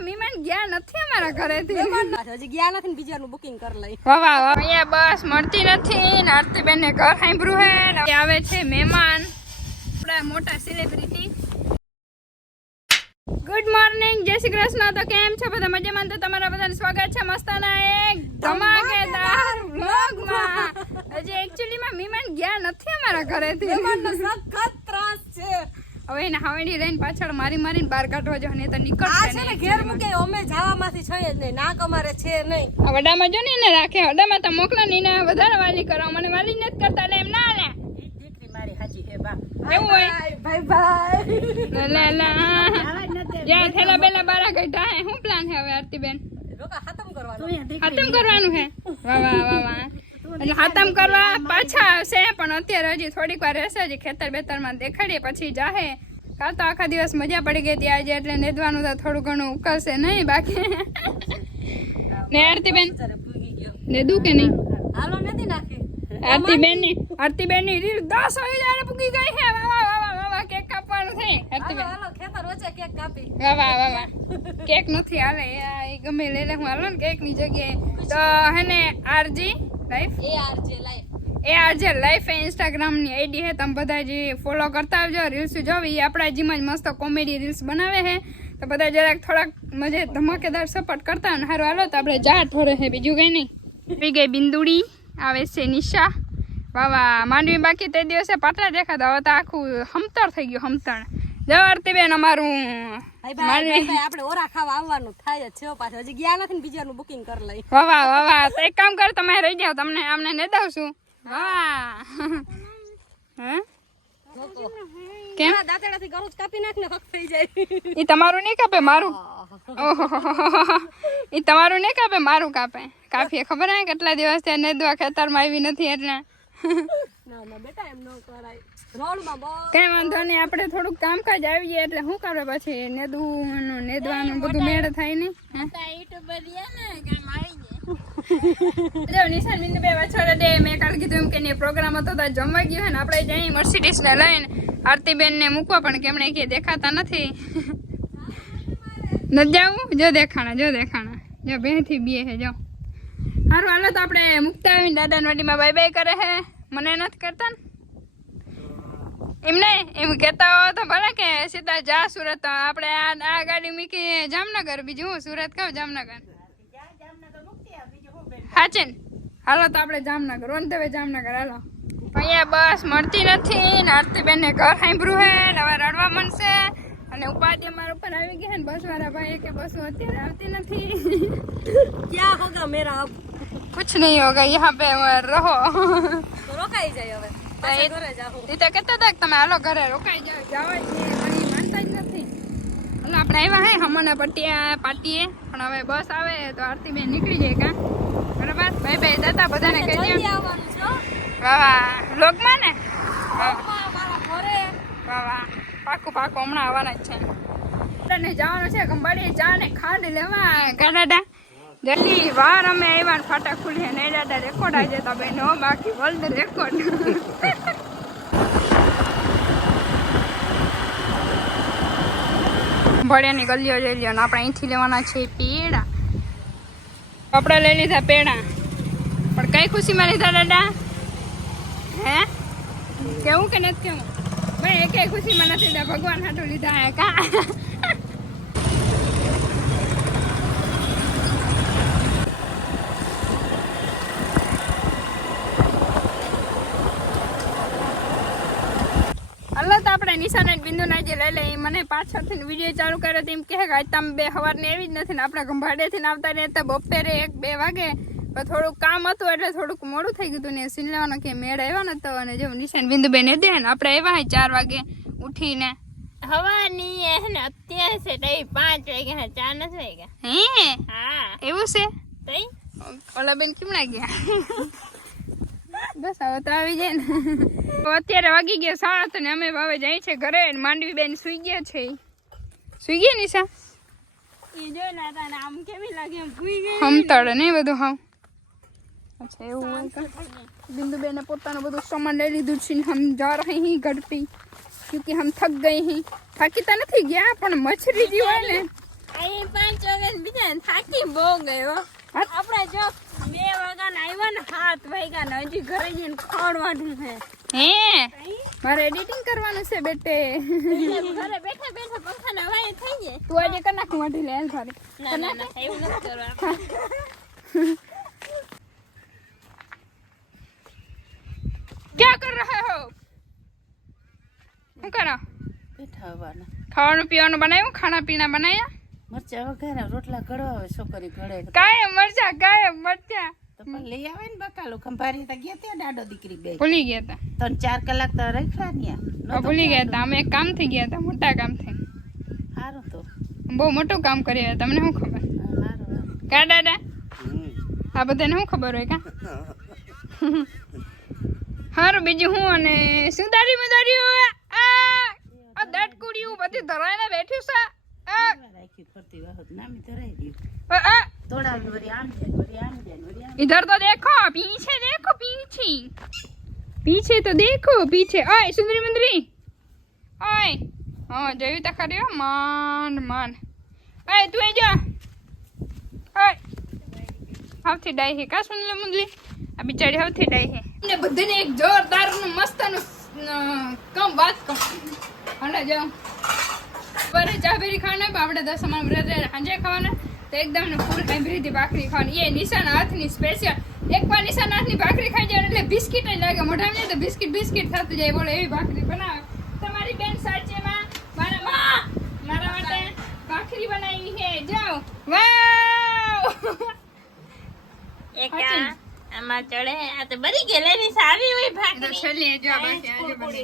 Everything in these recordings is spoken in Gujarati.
માં મહેમાન ગયા નથી અમારા ઘરેથી. હજી ગયા નથી ને બીજાનું બુકિંગ કરી લઈ. વાહ વાહ વાહ. અહીંયા બસ મળતી નથી ને આરતીબેન ને ઘર સાંભળ્યું હે. આવે છે મહેમાન આપણા મોટા સેલિબ્રિટી. ગુડ મોર્નિંગ, જય શ્રી કૃષ્ણ. તો કેમ છો બધા? મજામાં? તો તમારા બધાનું સ્વાગત છે મસ્તાના એક ધમાકેદાર વ્લોગમાં. હજી એકચ્યુઅલી માં મહેમાન ગયા નથી અમારા ઘરેથી. મહેમાનનો સખત ત્રાસ છે. હવે એને હાવડી લઈને પાછળ મારીને બહાર કાઢવા જો ને તો નીકળશે આ છે ને ઘેર મૂકે અમે જવામાંથી છે જ નહીં. નાક અમારે છે નહીં. આ વડામાં જો ને એને રાખે. વડામાં તો મોકલા ને એને વધારે વાલી કરો. મને વાલી નથી કરતા એટલે એમ ના લે. દીકરી મારી હાચી હે બા. એવું હોય. ભાઈ ભાઈ. લે જ્યાં થેલા બેલા બારા ગઈટા હે. શું પ્લાન છે હવે આરતીબેન? રોકા ખતમ કરવાનું. ખતમ કરવાનું હે. વાહ વાહ વાહ વાહ. એટલે ખતમ કરવા પાછા આવશે પણ અત્યારે હજી થોડીક વાર રહેશે. હજી ખેતર બેતરમાં દેખાડીએ પછી જાહે. કાલ તો આખા દિવસ મજા પડી ગઈ હતી આજે એટલે નેદવાનું તો થોડું ઘણું ઉકળશે નહીં બાકી. ને આરતીબેન નેદું કે નહીં? હાલો નથી નાખી. આરતીબેન ની રીલ 10,000 પૂગી ગઈ છે. વાહ વાહ વાહ વાહ. કેક કાપવાનું છે આરતીબેન. હાલો ખેતર વચ્ચે કેક કાપી. વાહ વાહ વાહ વાહ. કેક નથી હાલે એ ગમે લઈ લે. હું હાલો ને કેક ની જગ્યાએ તો હે ને આરજી લાઈફ ARJ લાઈફ એ ઇન્સ્ટાગ્રામ ની આઈડી હે. તમે બધા જે ફોલો કરતા આવજો. રીલ્સ જોવી આપણા જીમાં જ મસ્ત કોમેડી રીલ્સ બનાવે છે તો બધા જરાક થોડાક મજે ધમાકેદાર સપોર્ટ કરતા હોય ને સારું હાલો તો આપણે જા ઠોરે છે બીજું કઈ નહીં. આવી ગઈ બિંદુડી. આવે છે નિશા. વાહ વાહ. માંડવી બાકી તે દિવસે પાટલા દેખાતા હવે તો આખું હમતર થઈ ગયું. હમતર જવારતીબેન અમારું આપણે ઓરા ખાવા આવવાનું થાય જ છે પાછું. હજી ગયા નથી ને બીજાનું બુકિંગ કરી લઈ. વાહ વાહ વાહ વાહ. તો એક કામ કર તમે રહી જાવ તમને આમને ને દઉં છું. વાહ. હે કેમ દાંતેડાથી ગળું કાપી નાખ ને હક થઈ જાય. ઈ તમારું નહીં કાપે મારું. ઓહો ઈ તમારું નહીં કાપે મારું કાપે. કાપીએ ખબર હે કેટલા દિવસ થયા નેદવા ખેતરમાં આવી નથી એટલે. ના ના બેટા એમ ન કરાય. રોડમાં બહુ કઈ વાંધો નહીં. આપણે થોડુંક કામકાજ આવીએ એટલે શું કરે પછી નેદવાનું બધું મેળ થાય નહીં. જો નિશાન બિંદુ બે વછોડે દે. મેં કાલ કીધું એમ કે ને પ્રોગ્રામ હતો તો જમવા ગયો હે ને આપણે જઈ મર્સિડીઝ ને લઈને આરતીબેન ને મૂકવા પણ કેમણે કે દેખાતા નથી. ન જાવું જો દેખાણા જો બેથી બે હે જો. સારું હાલો તો આપણે મૂકતા આવીને દાદા વાડીમાં બાય બાય કરે હે. મને નથી કરતા ને એમને એમ કહેતા હો તો ભલે કે સીધા જા સુરત. આપણે આ ગાડી મૂકી જામનગર. બીજું હું સુરત કહું જામનગર. હાચે ને હાલો તો આપણે Jamnagar on the way Jamnagar હાલો. અહીંયા બસ મળતી નથી ને આરતીબેન ને ઘર સાંભળ્યું હે હવે રડવા માંડશે. અને ઉપાધિ અમારા ઉપર આવી ગઈ હે ને બસ વાળા ભાઈ કે બસ અત્યારે આવતી નથી. ક્યાં હોગા મેરા અબ कुछ नहीं होगा यहाँ पे रहो. તો રોકાઈ જાય હવે. ઘરે જાઓ. એ તો કહેતા હતા કે તમે હાલો ઘરે રોકાઈ જાઓ. જવા જ માનતા જ નથી. એટલે આપણે આવ્યા હે હમણાં પાટીએ પણ હવે બસ આવે તો આરતીબેન નીકળી જાય કા બરાબર. ભાઈ ભાઈ દાદા બધાને કહી દે આવવાનું છે. વાહ વાહ વ્લોગમાં ને. મારા ઘરે વાહ વાહ. પાકું હમણાં આવવાના જ છે. ને જવાનું છે ખંભાળી ચા ને ખાંડ લેવા કા દાદા. જલ્દી વાર અમે આવ્યા ને ફાટા ખુલી ને દાદા રેકોર્ડ આવી જતા બેનો બાકી વર્લ્ડ રેકોર્ડ. ભળિયાની ગલીઓ લઈ લ્યો ને આપણે અહીંથી લેવાના છે પેડા. આપણે લઈ લીધા પેડા પણ કઈ ખુશીમાં લીધા દાદા હે કેવું કે નથી કેવું? ભાઈ એકે ખુશીમાં નથી લીધા ભગવાન હાટું લીધા હે કા. અલ્લાહ તો આપણે નિશાને બિંદુ ના જે લઈ લે મને પાછળથી વિડીયો ચાલુ કર્યો તો એમ કહે કે તમે બે સવારને એવી જ નથી ને આપણે ગંભાડેથી આવતા રહેતા બપોરે 1-2 વાગે પણ થોડુંક કામ હતું એટલે થોડુંક મોડું થઈ ગયું ને સીન લેવાનો કે મેળ આવ્યો નતો. અને જો નિશાન બિંદુ બેન દે ને આપણે આવ્યા 4 વાગે ઉઠીને હવાની હે ને અત્યારે છે તઈ 5 વાગ્યા 4 નથી વાગ્યા. હે હા એવું છે તઈ ઓલા બેન કેમ લાગ્યા? બસ હવે તો આવી જાય ને. અત્યારે વાગી ગયા 7 ને અમે હવે જાય છે ઘરે. માંડવી બેન સુઈ ગયા છે. સુઈ ગયા નિશા? એ જોઈ લેતા ને આમ કેવી લાગે એમ ભૂઈ ગઈ હમતળ ને બધું હાવ. અચ્છા એવું હોય કા. बिंदु बेन ने પોતાનું બધું સામાન લઈ લીધું છે. हम जा रहे हैं घर पे क्योंकि हम थक गए हैं. થાકી તો નથી ગયા પણ મછરી જી હોય ને અહીં 5 થાકી બહુ ગયો આપણે જો 2 વાગ્યાના આવ્યા ને 7 વાગ્યાના હજી ઘરે જઈને ખોડવાનું છે હે મારે એડિટિંગ કરવાનું છે બેટે ઘરે બેઠા બેઠા પંખાના હવાએ થઈ જાય તું આજે કનાક મોઢી લે સારી ના એવું નથી કરવા क्या कर रहे हो શું કરો બેઠા હવાના ખાવાનું પીવાનું બનાવ્યું ખાના પીણા બનાવ્યા મરચા વઘાર્યા રોટલા કડવા હોય છોકરી ઘડે કાયમ મરચા તો પણ લઈ આવે ને બકાલું ખંભારી તો ગયા ત્યાં દાડો દીકરી બે ભૂલી ગયા હતા 3-4 કલાક તો રખડા ન્યા ભૂલી ગયા હતા અમે એક કામ થઈ ગયા હતા મોટા કામ થઈ સારું તો બહુ મોટું કામ કર્યું તમને શું ખબર સારું કા દાદા આ બધાને શું ખબર હોય કા હારું બીજું હું અને શું દારી આ દટકુડિયું બધી ધરાઈને બેઠ્યું છે રાખી ફરતી વખત નામી ધરાઈ દીધું આ થોડા વરી આમ જાય વરી આમ જાય વરી આમ इधर तो देखो पीछे तो देखो पीछे ओए सुंदरी मुंदरी ओए हाँ જોયું તો ખરી હો માન ઓય તું એ જો ઓય હાવથી ડાઈ હે કા સુંદરી મુંદરી આ બિચારી હાવથી ડાઈ હે ને બધાને એક જોરદાર નું મસ્ત નું કમ વાત કમ અને જો બરે ચા બેરી ખાના આપણે 10 અમાર બ્રધર હાંજે ખાવાના તો એકદમ ને ફૂલ હેમ્બરીથી ભાખરી ખાવાની એ નિશાન હાથની સ્પેશિયલ એકવાર નિશાન હાથની ભાખરી ખાઈ જાય એટલે બિસ્કિટ જ લાગે મોઢામાં તો બિસ્કિટ થતું જાય બોલે એવી ભાખરી બનાવે તમારી બેન સાચેમાં મારા માટે ભાખરી બનાવી છે જાઓ વાવ એક આમાં ચડે આ તો બરી ગયેલી સારી હોય તો ભાખરી છેલ્લી જો બાકી આજે બને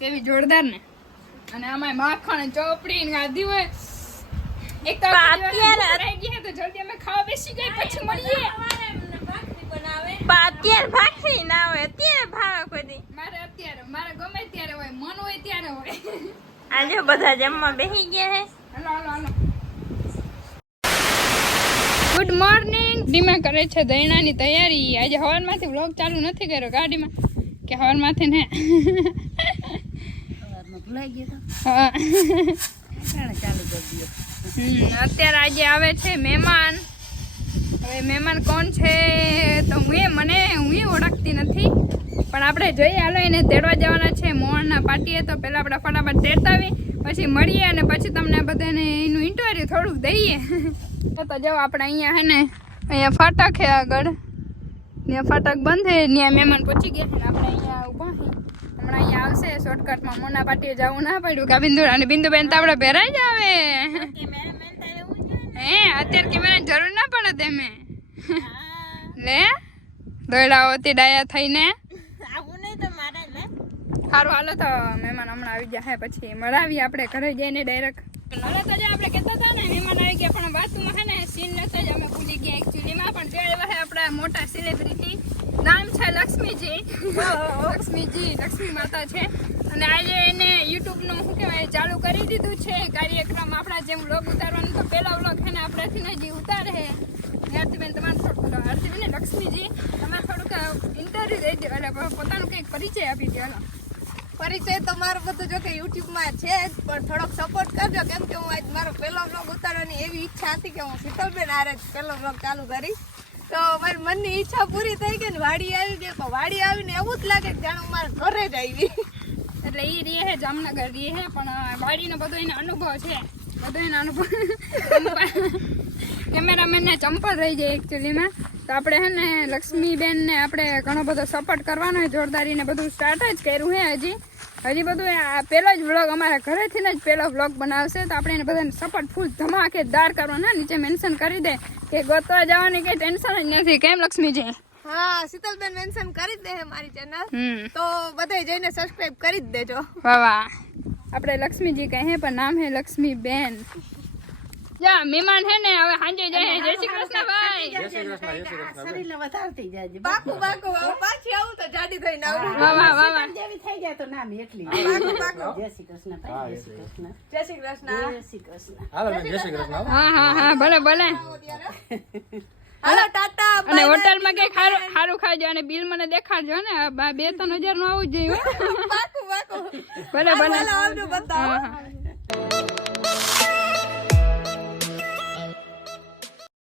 કેવી જોરદાર ને અને આમાં માખણ ચોપડી ને ગાધી હોય એક તો અત્યારે રહી ગઈ તો જલ્દી અમે ખાવા બેસી ગઈ પછી મળીએ અત્યારે ભાખરી ના હોય અત્યારે ભાવે કોઈ મારે ગમે ત્યારે હોય મન હોય ત્યારે હોય આજે બધા જમવા બેસી ગયા હે હાલો ગુડ મોર્નિંગ ડીમા કરે છે દૈણાની તૈયારી આજે હવારમાંથી વ્લોગ ચાલુ નથી કર્યો ગાડીમાં કે હવારમાંથી ને સવારમાં ભૂલાઈ ગયો હા ચાલુ કરી દો અત્યારે આજે આવે છે મહેમાન હવે મહેમાન કોણ છે તો હું ઓળખતી નથી પણ આપણે જઈએ હાલો એને તેડવા જવાના છે મોહનના પાર્ટીએ તો પહેલાં આપણે ફટાફટ તેડતા આવી પછી મળીએ અને પછી તમને બધાને એનું ઇન્ટરવ્યુ થોડુંક દઈએ તો જાઓ આપણે અહીંયા હે ને અહીંયા ફાટક છે આગળ ત્યાં ફાટક બંધ છે ત્યાં મહેમાન પહોંચી ગયા છે ને આપણે અહીંયા ઊભા છીએ હમણાં અહીંયા આવશે શોર્ટકટમાં મોના પાર્ટીએ જવું ના પડ્યું કા બિંદુ અને બિંદુબેન તો આપણે ભેરાઈ જ આવે હે અત્યારે કેમેરાની જરૂર ના પડે તેમે લે દોયડા હોતી ડાયા થઈને આવું નહીં તો મારા ને સારું હાલો તો મહેમાન હમણાં આવી ગયા હે પછી મળાવી આપણે ઘરે જઈને ડાયરેક્ટ હાલો તો જે આપણે કહેતા હતા ને મહેમાન આવી ગયા પણ વાતમાં હે ને સીન નતા જ અમે ભૂલી ગયા એકચ્યુઅલીમાં પણ તે આવ્યા આપણા મોટા સેલિબ્રિટી નામ છે લક્ષ્મી માતા છે અને આજે એને યુટ્યુબનું શું કહેવાય ચાલુ કરી દીધું છે કાર્યક્રમ આપણા જેમ વ્લોગ ઉતારવાનું તો પહેલા વ્લોગ છે ને આપણાથી હજી ઉતારે છે આરતીબેન તમારે થોડુંક આરતીબેન લક્ષ્મીજી તમારે થોડુંક ઇન્ટરવ્યુ દઈ દો એટલે પોતાનું કંઈક પરિચય આપી દો પરિચય તો મારો બધો જો કે યુટ્યુબમાં છે જ પણ થોડોક સપોર્ટ કરજો કેમ કે હું આજ મારો પહેલો વ્લોગ ઉતારવાની એવી ઈચ્છા હતી કે હું શીતલબેન આરે પહેલો વ્લોગ ચાલુ કરીશ તો મારી મનની ઈચ્છા પૂરી થઈ ગઈ ને વાડી આવી ગઈ પણ વાડી આવીને એવું જ લાગે કે જાણે હું મારા ઘરે જ આવી એટલે એ રહે છે જામનગર રહે છે પણ વાડીનો બધો એનો અનુભવ છે બધો એનો અનુભવ કેમેરામેનને ચંપલ રહી જાય એકચ્યુઅલીમાં તો આપણે હે ને લક્ષ્મીબેનને આપણે ઘણો બધો સપોર્ટ કરવાનો હોય જોરદારીને બધું સ્ટાર્ટ જ કર્યું છે હજી બધું આ પહેલો જ વ્લોગ અમારા ઘરેથી જ પહેલો વ્લોગ બનાવશે તો આપણે એને બધાને સપોર્ટ ફૂલ ધમાકેદાર કરવાનો નીચે મેન્શન કરી દે કે ગોતવા જવાની કંઈ ટેન્શન જ નથી કેમ લક્ષ્મીજી હા શીતલબેન મેન્શન કરી જ દે મારી ચેનલ તો બધાય જઈને સબસ્ક્રાઇબ કરી જ દેજો વાહ આપણે લક્ષ્મીજી કહે પણ નામ હે લક્ષ્મીબેન જા મહેમાન હે ને હવે સાંજે જાય જય શ્રી કૃષ્ણ ભાઈ શરીરને વધારતી જાજે પાકું પાછી આવું તો જાડી થઈને આવું વાહ જેવી થઈ જાય તો નામ એટલી પાકું જય શ્રી કૃષ્ણ ભાઈ જય શ્રી કૃષ્ણ જય શ્રી કૃષ્ણ જય શ્રી કૃષ્ણ હા ભલે હાલો ટાટા અને હોટલમાં કઈ સારું ખાજો અને બિલ મને દેખાડજો ને 2-3 હજાર નું આવું જ જોઈએ પાકું ભલે આવજો બતાવો હા